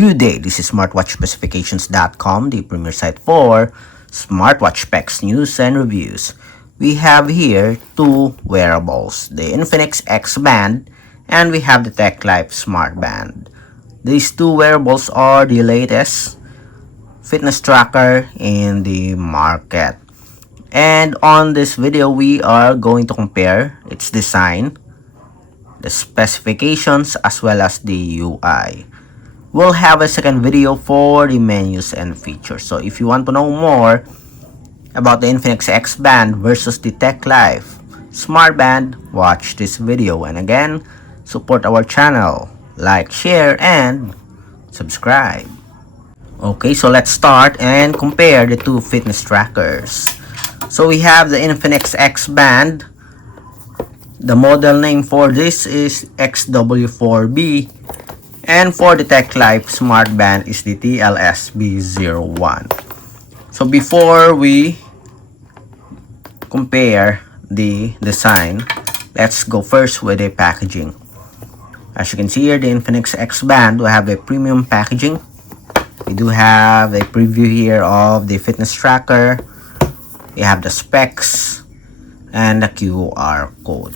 Good day, this is smartwatchspecifications.com, the premier site for smartwatch specs, news, and reviews. We have here two wearables, the Infinix XBand and we have the Techlife Smartband. These two wearables are the latest fitness tracker in the market. And on this video, we are going to compare its design, the specifications, as well as the UI. We'll have a second video for the menus and features. So if you want to know more about the Infinix XBand versus the Techlife Smartband, watch this video. And again, support our channel, like, share, and subscribe. Okay, so let's start and compare the two fitness trackers. So we have the Infinix XBand. The model name for this is XW4B. And for the Techlife Smartband is the TLSB01. So before we compare the design, let's go first with the packaging. As you can see here, the Infinix XBand will have a premium packaging. We do have a preview here of the fitness tracker. We have the specs and the QR code.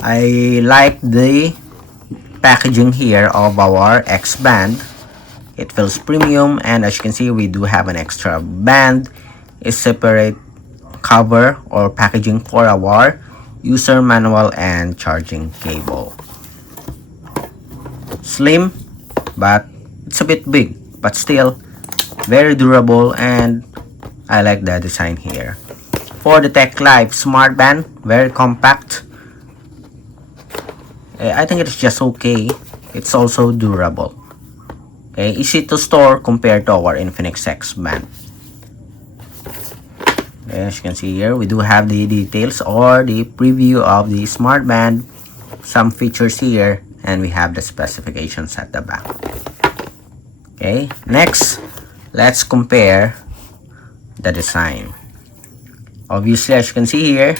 I like the packaging here of our XBand. It feels premium, and as you can see, we do have an extra band, a separate cover or packaging for our user manual and charging cable. Slim, but it's a bit big, but still very durable, and I like the design here. For the Techlife Smartband, very compact. I think it's just okay. It's also durable. Okay, easy to store compared to our Infinix XBand. Okay, as you can see here, we do have the details or the preview of the Smartband, some features here, and we have the specifications at the back. Okay, next, let's compare the design. Obviously, as you can see here,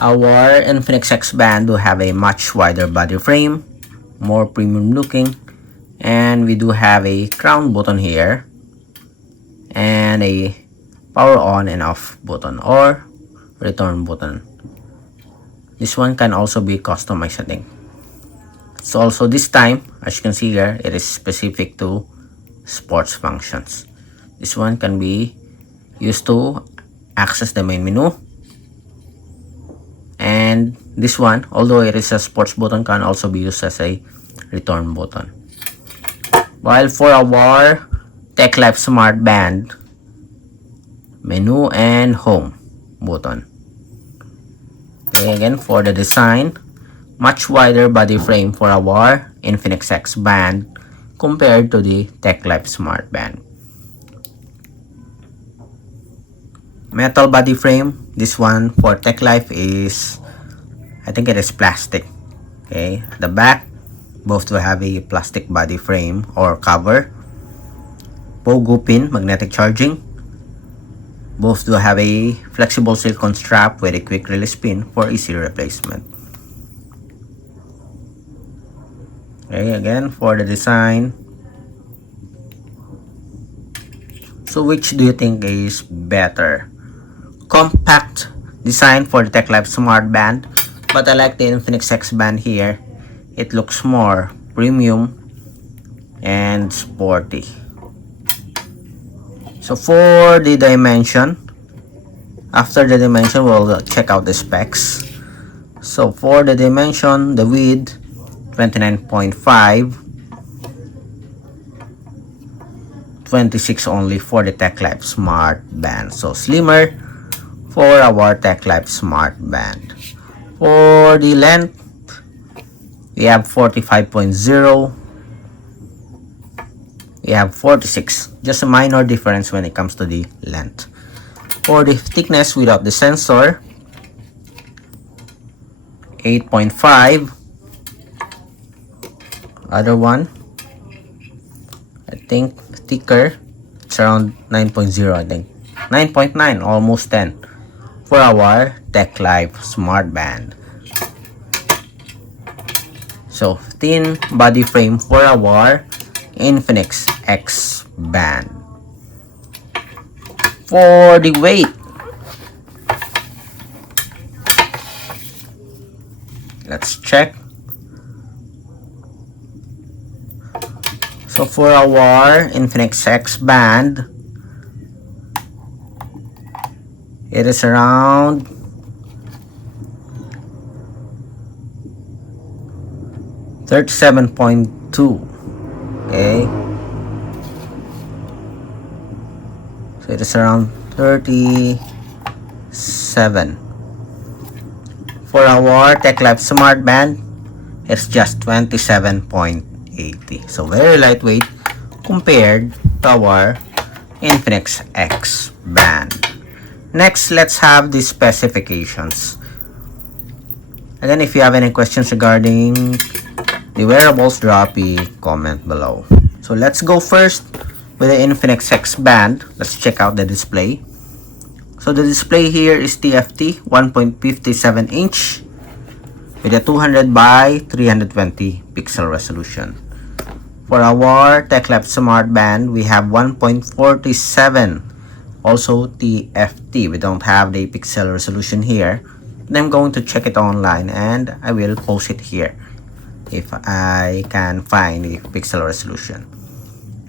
our Infinix XBand will have a much wider body frame, more premium looking, and we do have a crown button here and a power on and off button or return button. This one can also be customized, I think. So also this time, as you can see here, it is specific to sports functions. This one can be used to access the main menu. And this one, although it is a sports button, can also be used as a return button. While for our Techlife Smartband, menu and home button. Okay, again, for the design, much wider body frame for our Infinix XBand compared to the Techlife Smartband. Metal body frame. This one for Techlife is, I think it is plastic. Okay, at the back, both will have a plastic body frame or cover. Pogo pin, magnetic charging. Both will have a flexible silicone strap with a quick release pin for easy replacement. Okay, again, for the design. So which do you think is better? Compact design for the Techlife Smartband, but I like the Infinix XBand here. It looks more premium and sporty. So for the dimension, after the dimension, we'll check out the specs. So for the dimension, the width 29.5, 26 only for the Techlife Smartband. So slimmer for our Techlife Smartband. For the length, we have 45.0, we have 46, just a minor difference when it comes to the length. For the thickness without the sensor, 8.5, other one, I think thicker, it's around 9.0, I think 9.9, almost 10 for our Techlife Smartband. So thin body frame for our Infinix XBand. For the weight, let's check. So for our Infinix XBand, it is around 37.2. Okay, so it is around 37. For our Techlife Smartband, it's just 27.80. So very lightweight compared to our Infinix XBand. Next, let's have the specifications. Again, if you have any questions regarding the wearables, drop a comment below. So let's go first with the Infinix XBand. Let's check out the display. So the display here is TFT 1.57 inch with a 200 by 320 pixel resolution. For our Techlife Smartband, we have 1.47, also TFT. We don't have the pixel resolution here, but I'm going to check it online and I will post it here if I can find the pixel resolution.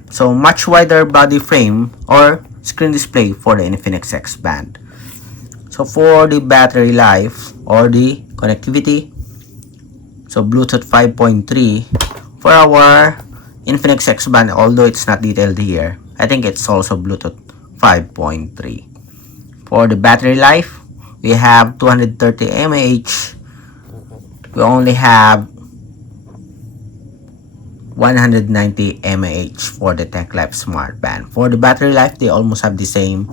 So much wider body frame or screen display for the Infinix XBand. So for the battery life or the connectivity, so Bluetooth 5.3 for our Infinix XBand, although it's not detailed here, I think it's also Bluetooth 5.3. For the battery life, we have 230 mAh. We only have 190 mAh for the Techlife Smartband. For the battery life, they almost have the same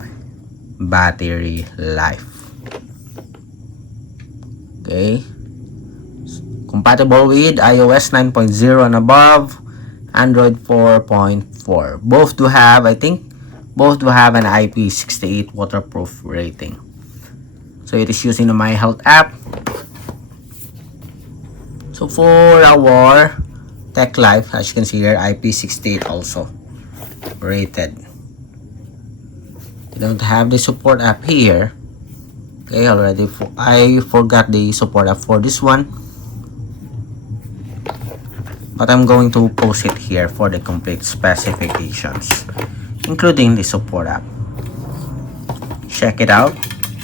battery life. Okay, compatible with iOS 9.0 and above, Android 4.4. Both do have, I think, both do have an IP68 waterproof rating. So it is using the My Health app. So for our Techlife, as you can see here, IP68 also rated. You don't have the support app here. Okay, already I forgot the support app for this one, but I'm going to post it here for the complete specifications, including the support app. Check it out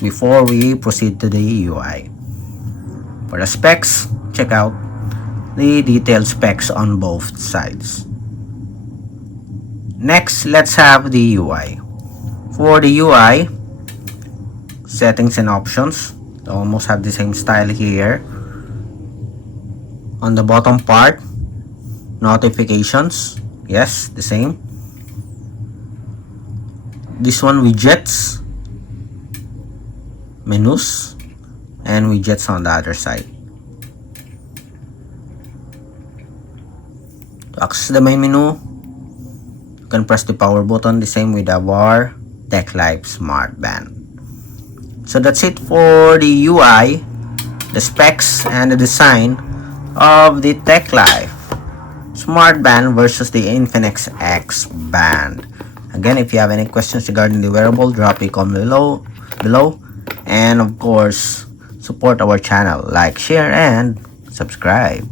before we proceed to the UI. For the specs, check out the detailed specs on both sides. Next, let's have the UI. For the UI, settings and options, they almost have the same style here. On the bottom part, notifications, yes, the same. This one, widgets, menus, and widgets on the other side. To access the main menu, you can press the power button, the same with our Techlife Smartband. So that's it for the UI, the specs, and the design of the Techlife Smartband versus the Infinix XBand. Again, if you have any questions regarding the wearable, drop a comment below. And of course, support our channel, like, share, and subscribe.